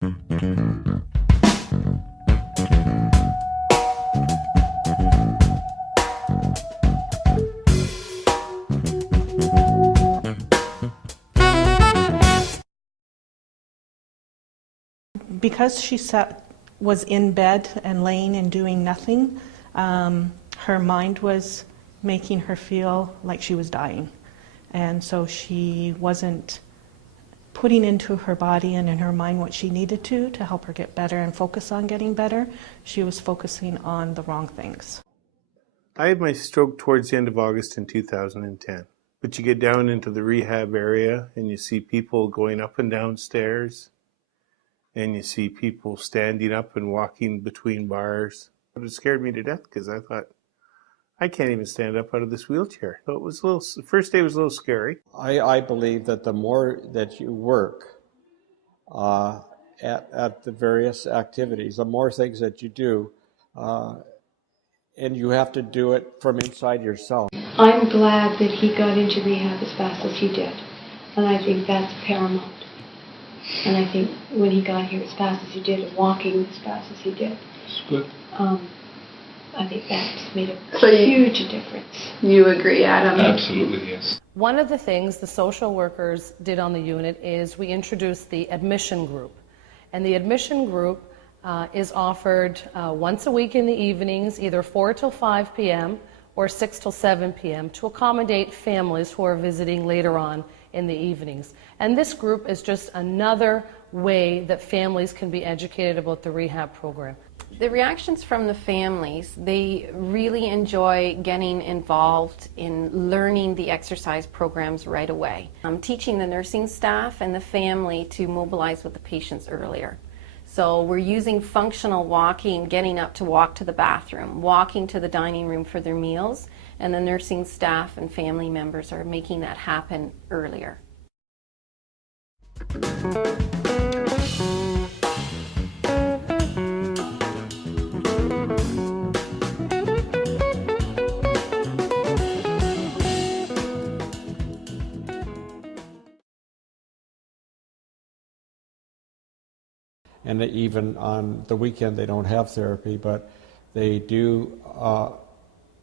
Because she was in bed and laying and doing nothing, her mind was making her feel like she was dying. And so she wasn't putting into her body and in her mind what she needed to help her get better and focus on getting better. She was focusing on the wrong things. I had my stroke towards the end of August in 2010. But you get down into the rehab area and you see people going up and down stairs, and you see people standing up and walking between bars. It scared me to death because I thought, I can't even stand up out of this wheelchair. So it was the first day was a little scary. I believe that the more that you work at the various activities, the more things that you do, and you have to do it from inside yourself. I'm glad that he got into rehab as fast as he did, and I think that's paramount. And I think when he got here as fast as he did, and walking as fast as he did, I think that's made a huge difference. You agree, Adam? Absolutely, yes. One of the things the social workers did on the unit is we introduced the admission group. And the admission group is offered once a week in the evenings, either 4 till 5 p.m. or 6 till 7 p.m. to accommodate families who are visiting later on in the evenings. And this group is just another way that families can be educated about the rehab program. The reactions from the families, they really enjoy getting involved in learning the exercise programs right away. Teaching the nursing staff and the family to mobilize with the patients earlier. So we're using functional walking, getting up to walk to the bathroom, walking to the dining room for their meals, and the nursing staff and family members are making that happen earlier. And even on the weekend they don't have therapy, but they do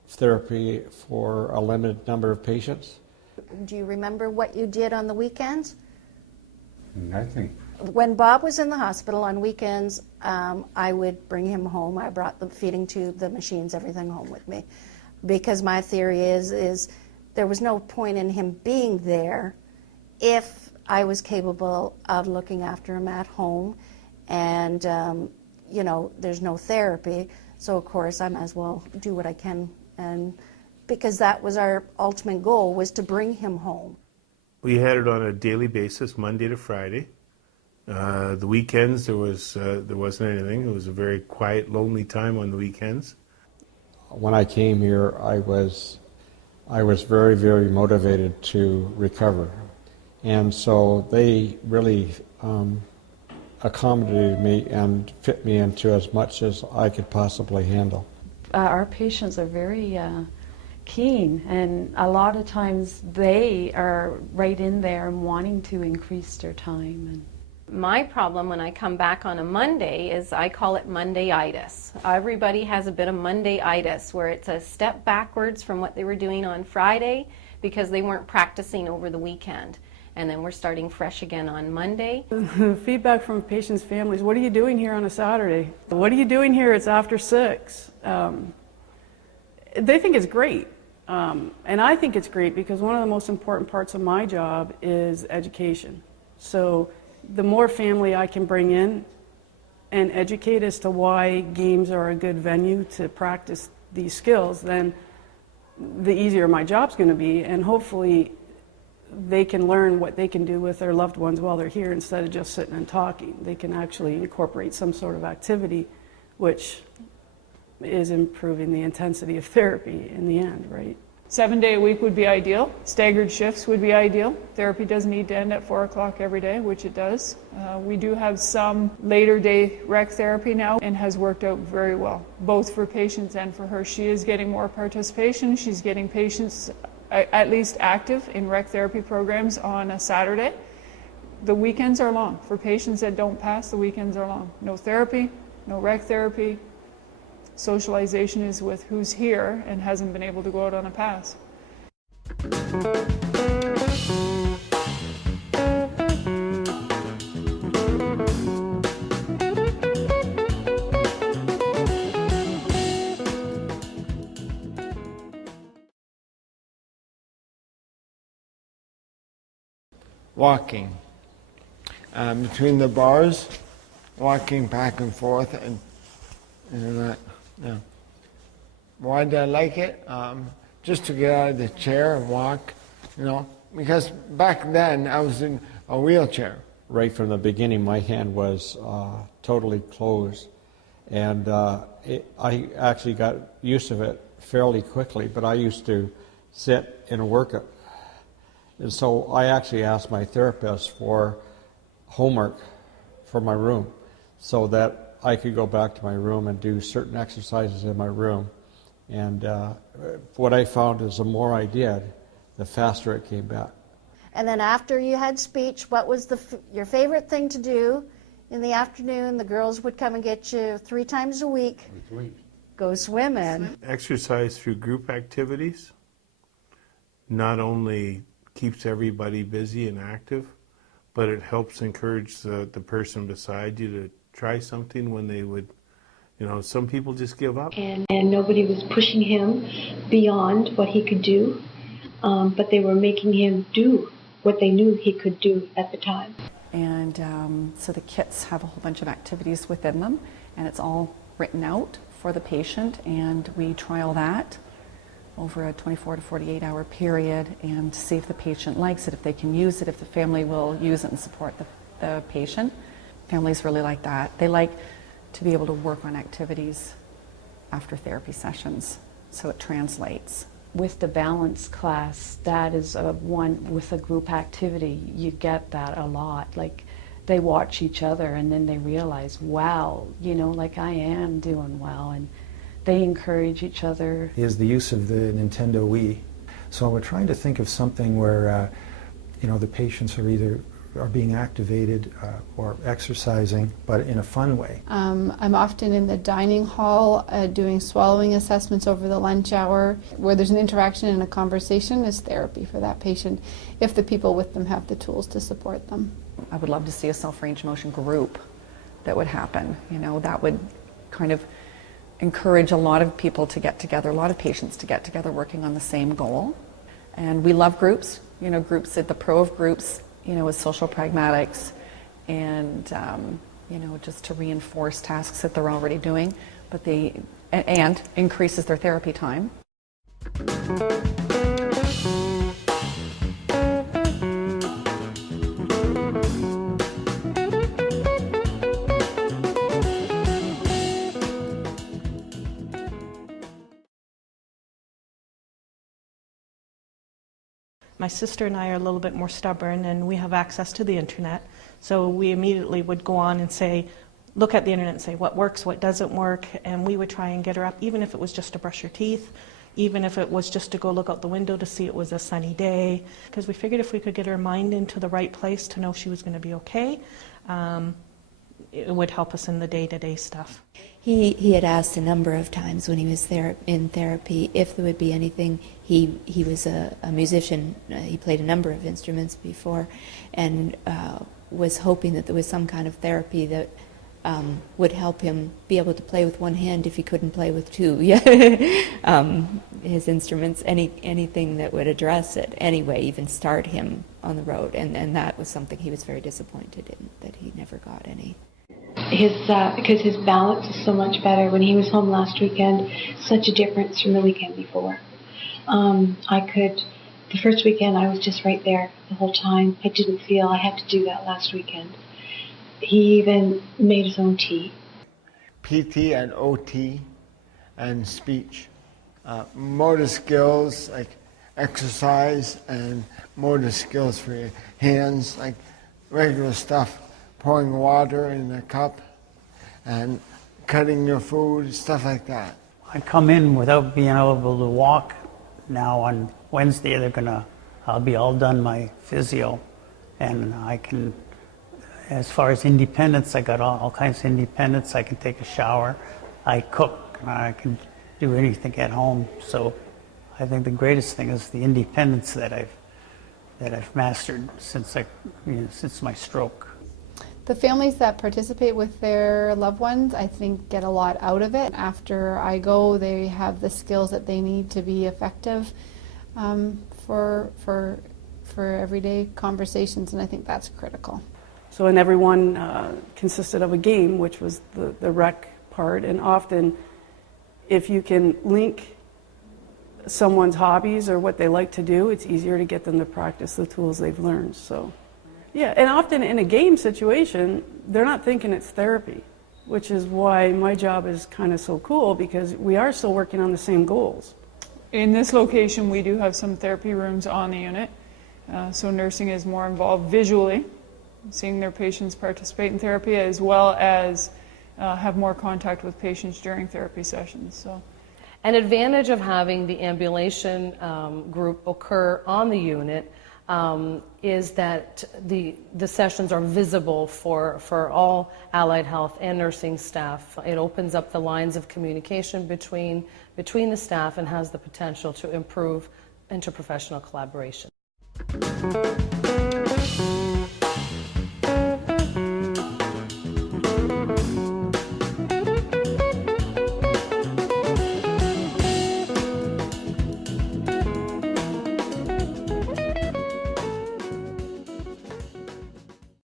therapy for a limited number of patients. Do you remember what you did on the weekends? Nothing. When Bob was in the hospital on weekends, I would bring him home. I brought the feeding tube, the machines, everything home with me. Because my theory is there was no point in him being there if I was capable of looking after him at home. And, you know, there's no therapy. So, of course, I might as well do what I can. And because that was our ultimate goal, was to bring him home. We had it on a daily basis, Monday to Friday. The weekends, there wasn't anything. It was a very quiet, lonely time on the weekends. When I came here, I was very, very motivated to recover. And so they really accommodated me and fit me into as much as I could possibly handle. Our patients are very keen, and a lot of times they are right in there and wanting to increase their time. My problem when I come back on a Monday is I call it Monday-itis. Everybody has a bit of Monday-itis where it's a step backwards from what they were doing on Friday because they weren't practicing over the weekend. And then we're starting fresh again on Monday. Feedback from patients' families, what are you doing here on a Saturday? What are you doing here? It's after 6. They think it's great. And I think it's great because one of the most important parts of my job is education. So the more family I can bring in and educate as to why games are a good venue to practice these skills, then the easier my job's going to be, and hopefully they can learn what they can do with their loved ones while they're here instead of just sitting and talking. They can actually incorporate some sort of activity, which is improving the intensity of therapy in the end, right? 7-day a week would be ideal. Staggered shifts would be ideal. Therapy doesn't need to end at 4 o'clock every day, which it does. We do have some later day rec therapy now and has worked out very well, both for patients and for her. She is getting more participation. She's getting patients at least active in rec therapy programs on a Saturday. The weekends are long. For patients that don't pass, the weekends are long. No therapy, no rec therapy. Socialization is with who's here and hasn't been able to go out on a pass. Walking between the bars, walking back and forth, and that. Yeah. Why did I like it? Just to get out of the chair and walk, because back then I was in a wheelchair. Right from the beginning, my hand was totally closed, and I actually got used to it fairly quickly, but I used to sit and work it. And so I actually asked my therapist for homework for my room so that I could go back to my room and do certain exercises in my room. And what I found is the more I did, the faster it came back. And then after you had speech, what was your favorite thing to do in the afternoon? The girls would come and get you 3 times a week. Go swimming. Exercise through group activities not only keeps everybody busy and active, but it helps encourage the person beside you to try something when they would, some people just give up. And nobody was pushing him beyond what he could do, but they were making him do what they knew he could do at the time. And so the kits have a whole bunch of activities within them, and it's all written out for the patient, and we trial that over a 24 to 48 hour period and see if the patient likes it, if they can use it, if the family will use it and support the patient. Families really like that. They like to be able to work on activities after therapy sessions, so it translates. With the balance class, that is one with a group activity, you get that a lot. Like they watch each other and then they realize, wow, like I am doing well, and they encourage each other. Is the use of the Nintendo Wii. So we're trying to think of something where the patients are being activated or exercising, but in a fun way. I'm often in the dining hall doing swallowing assessments over the lunch hour. Where there's an interaction and a conversation is therapy for that patient, if the people with them have the tools to support them. I would love to see a self-range motion group that would happen. That would kind of encourage a lot of people to get together, a lot of patients to get together working on the same goal. And we love groups, groups at the pro of groups, is social pragmatics and, just to reinforce tasks that they're already doing, but and increases their therapy time. My sister and I are a little bit more stubborn, and we have access to the internet, so we immediately would go on and say, look at the internet and say what works, what doesn't work, and we would try and get her up, even if it was just to brush her teeth, even if it was just to go look out the window to see it was a sunny day, because we figured if we could get her mind into the right place to know she was going to be okay, it would help us in the day-to-day stuff. He had asked a number of times when he was there in therapy if there would be anything. He was a musician. He played a number of instruments before, and was hoping that there was some kind of therapy that would help him be able to play with one hand if he couldn't play with two. His instruments, anything that would address it anyway, even start him on the road. And that was something he was very disappointed in, that he never got any. Because his balance is so much better. When he was home last weekend, such a difference from the weekend before. The first weekend I was just right there the whole time. I didn't feel I had to do that last weekend. He even made his own tea. PT and OT and speech. Motor skills, like exercise, and motor skills for your hands, like regular stuff. Pouring water in a cup and cutting your food, stuff like that. I come in without being able to walk. Now on Wednesday I'll be all done my physio, and I can as far as independence, I got all kinds of independence. I can take a shower, I cook, I can do anything at home. So I think the greatest thing is the independence that I've mastered since since my stroke. The families that participate with their loved ones, I think, get a lot out of it. After I go, they have the skills that they need to be effective for everyday conversations, and I think that's critical. So, and everyone consisted of a game, which was the rec part, and often if you can link someone's hobbies or what they like to do, it's easier to get them to practice the tools they've learned. So, yeah, and often in a game situation, they're not thinking it's therapy, which is why my job is kind of so cool, because we are still working on the same goals. In this location, we do have some therapy rooms on the unit, so nursing is more involved visually, seeing their patients participate in therapy, as well as have more contact with patients during therapy sessions. So, An advantage of having the ambulation group occur on the unit is that the sessions are visible for all allied health and nursing staff. It opens up the lines of communication between the staff and has the potential to improve interprofessional collaboration.